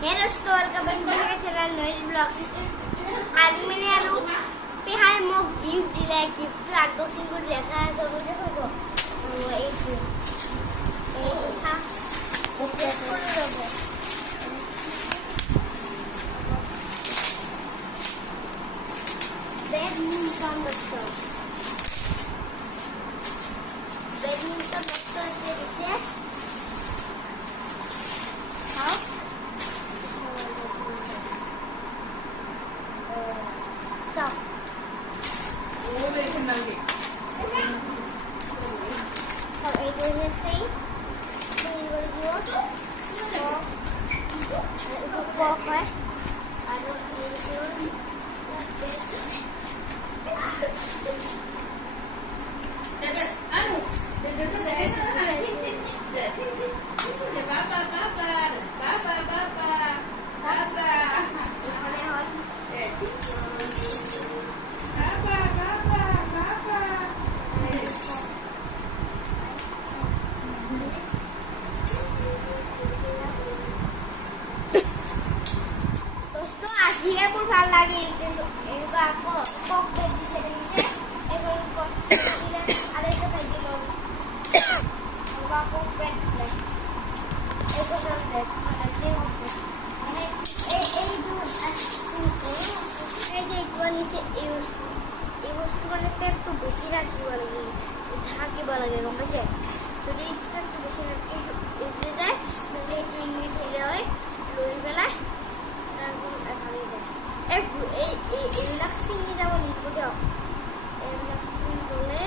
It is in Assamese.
हे दोस्तों welcome back to my channel Noel blogs. आज मैंने आलू पिहाई मो गिफ्ट दिला गिफ्ट अनबॉक्सिंग को देखा है सब देखो वो एक था बैडमिंटन दोस्तों से ভাল লাগিল কিন্তু এনেকুৱা আকৌ কক বেট দিছে দেখিছে এখন কক দিলে আৰু এটা খাই দিল এনেকুৱা কক বেট নাই এইটো সব বেট আছে এই যে এইটো নিচে ইউজ মানে তেলটো বেছি ৰাখিব লাগে ঢাকিব লাগে গম পাইছে যদি তেলটো বেছি ৰাখি উঠি যায় মানে এইটো ইংলিছ হেৰি হয় লৈ পেলাই এইবিলাক চিঙি যাব লাগিব দিয়ক এইবিলাক চিঙি গ'লে